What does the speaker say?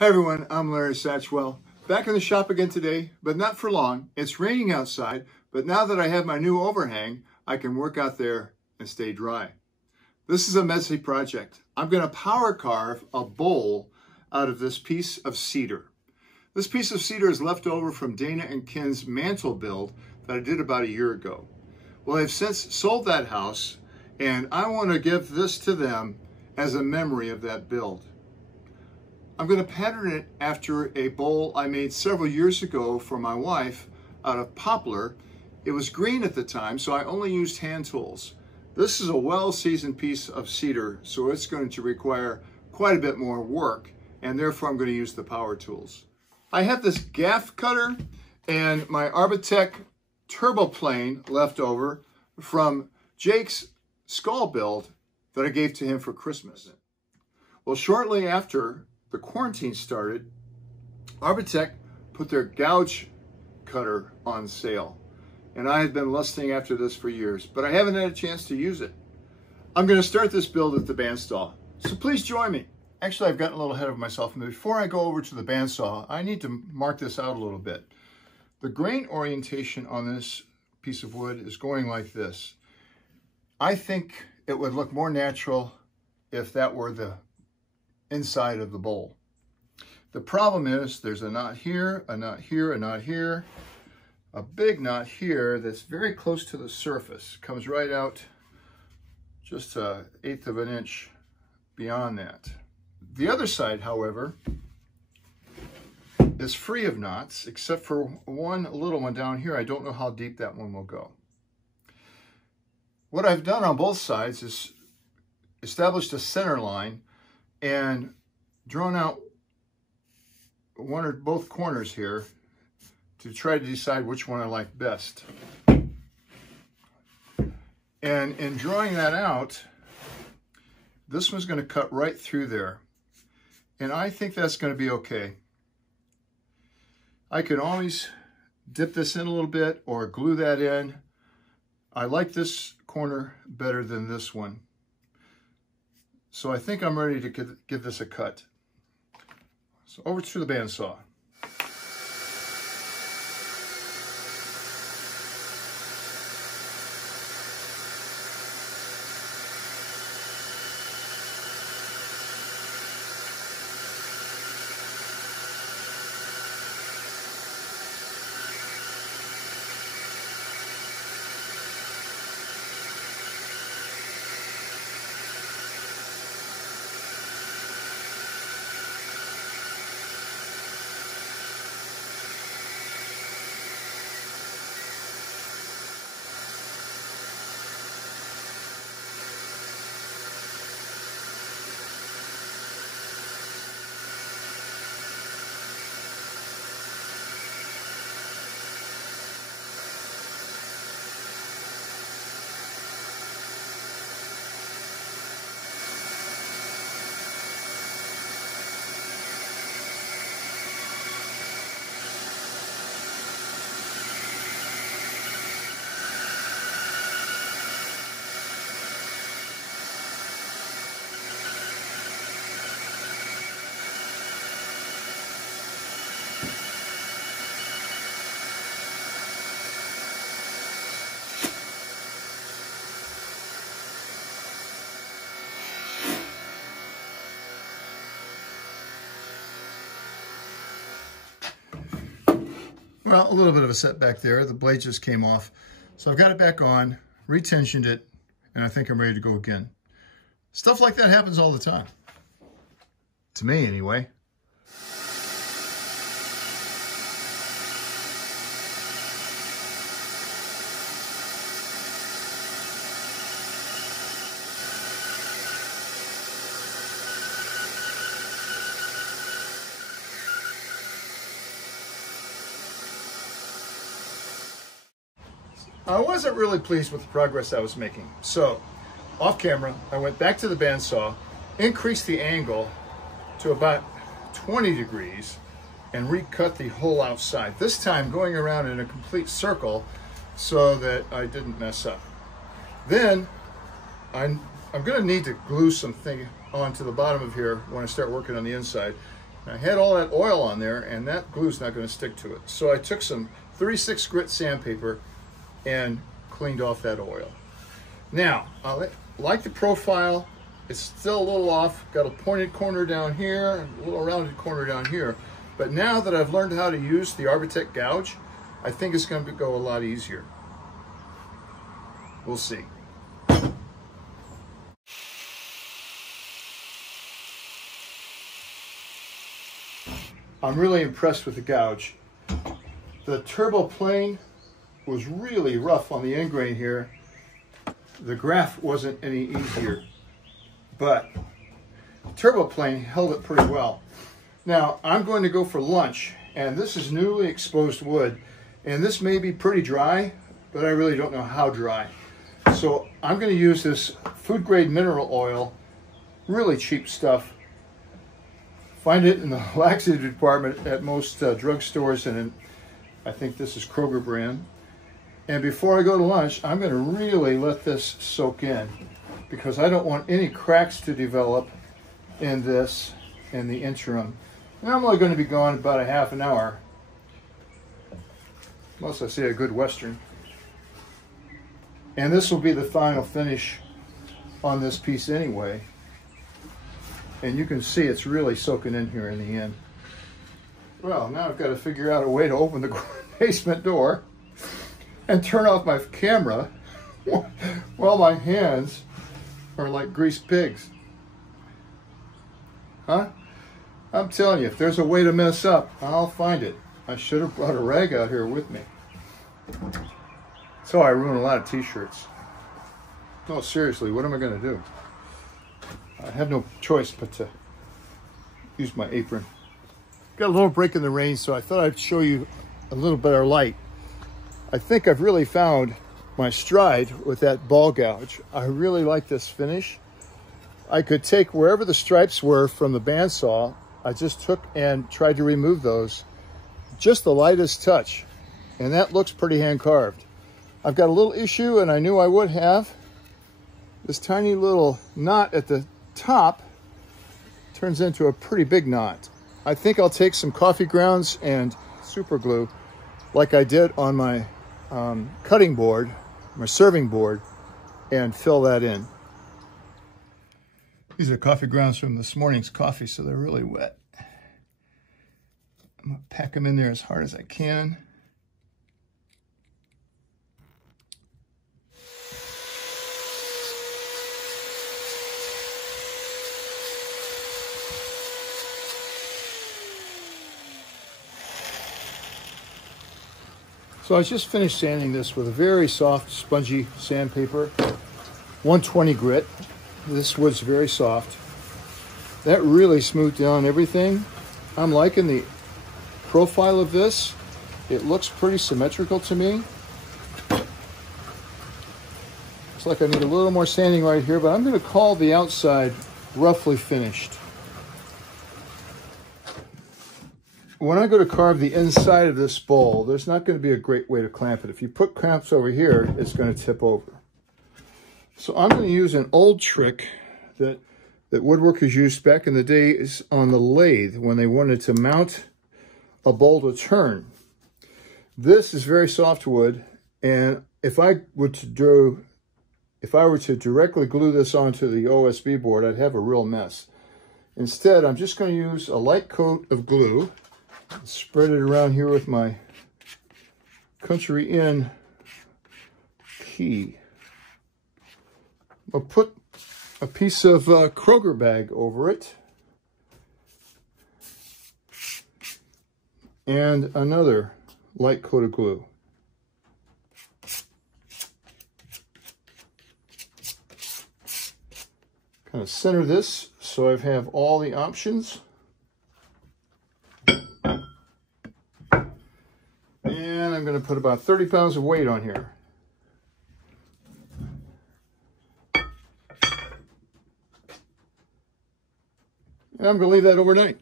Hi everyone, I'm Larry Satchwell. Back in the shop again today, but not for long. It's raining outside, but now that I have my new overhang, I can work out there and stay dry. This is a messy project. I'm going to power carve a bowl out of this piece of cedar. This piece of cedar is left over from Dana and Ken's mantle build that I did about a year ago. Well, I've since sold that house, and I want to give this to them as a memory of that build. I'm going to pattern it after a bowl I made several years ago for my wife out of poplar. It was green at the time, so I only used hand tools. This is a well-seasoned piece of cedar, so it's going to require quite a bit more work, and therefore I'm going to use the power tools. I have this gaff cutter and my Arbortech turbo plane left over from Jake's skull build that I gave to him for Christmas. Well, shortly after the quarantine started, Arbortech put their gouge cutter on sale. And I had been lusting after this for years, but I haven't had a chance to use it. I'm going to start this build at the bandsaw, so please join me. Actually, I've gotten a little ahead of myself, and before I go over to the bandsaw, I need to mark this out a little bit. The grain orientation on this piece of wood is going like this. I think it would look more natural if that were the inside of the bowl. The problem is there's a knot here, a knot here, a knot here, a big knot here that's very close to the surface. Comes right out just 1/8 of an inch beyond that. The other side, however, is free of knots, except for one little one down here. I don't know how deep that one will go. What I've done on both sides is established a center line and drawn out one or both corners here to try to decide which one I like best. And in drawing that out, this one's going to cut right through there. And I think that's going to be okay. I can always dip this in a little bit or glue that in. I like this corner better than this one. So I think I'm ready to give this a cut. So over to the bandsaw. Well, a little bit of a setback there. The blade just came off. So I've got it back on, retensioned it, and I think I'm ready to go again. Stuff like that happens all the time. To me, anyway. I wasn't really pleased with the progress I was making. So, off camera, I went back to the bandsaw, increased the angle to about 20 degrees, and recut the whole outside. This time going around in a complete circle so that I didn't mess up. Then I'm going to need to glue something onto the bottom of here when I start working on the inside. I had all that oil on there, and that glue's not going to stick to it. So I took some 36 grit sandpaper and cleaned off that oil. Now, I like the profile. It's still a little off. Got a pointed corner down here, and a little rounded corner down here. But now that I've learned how to use the Arbortech gouge, I think it's going to go a lot easier. We'll see. I'm really impressed with the gouge. The turbo plane was really rough on the end grain here. The graft wasn't any easier, but the turbo plane held it pretty well. Now I'm going to go for lunch, and this is newly exposed wood, and this may be pretty dry, but I really don't know how dry. So I'm going to use this food grade mineral oil, really cheap stuff. Find it in the laxative department at most drugstores, and I think this is Kroger brand. And before I go to lunch, I'm going to really let this soak in, because I don't want any cracks to develop in this in the interim. And I'm only going to be gone about a half an hour, unless I see a good Western. And this will be the final finish on this piece anyway. And you can see it's really soaking in here in the end. Well, now I've got to figure out a way to open the basement door and turn off my camera while my hands are like greased pigs. Huh? I'm telling you, if there's a way to mess up, I'll find it. I should have brought a rag out here with me. So I ruin a lot of t-shirts. No, seriously, what am I going to do? I have no choice but to use my apron. Got a little break in the rain, so I thought I'd show you a little better light. I think I've really found my stride with that ball gouge. I really like this finish. I could take wherever the stripes were from the bandsaw. I just took and tried to remove those. Just the lightest touch. And that looks pretty hand carved. I've got a little issue, and I knew I would have. This tiny little knot at the top turns into a pretty big knot. I think I'll take some coffee grounds and super glue, like I did on my cutting board, my serving board, and fill that in. These are coffee grounds from this morning's coffee, so they're really wet. I'm gonna pack them in there as hard as I can. So I just finished sanding this with a very soft, spongy sandpaper, 120 grit. This wood's very soft. That really smoothed down everything. I'm liking the profile of this. It looks pretty symmetrical to me. Looks like I need a little more sanding right here, but I'm going to call the outside roughly finished. When I go to carve the inside of this bowl, there's not going to be a great way to clamp it. If you put clamps over here, it's going to tip over. So I'm going to use an old trick that woodworkers used back in the days on the lathe when they wanted to mount a bowl to turn. This is very soft wood, and if I were to directly glue this onto the OSB board, I'd have a real mess. Instead, I'm just going to use a light coat of glue. Spread it around here with my Country Inn key. I'll put a piece of Kroger bag over it. And another light coat of glue. Kind of center this so I have all the options. And I'm going to put about 30 pounds of weight on here. And I'm going to leave that overnight.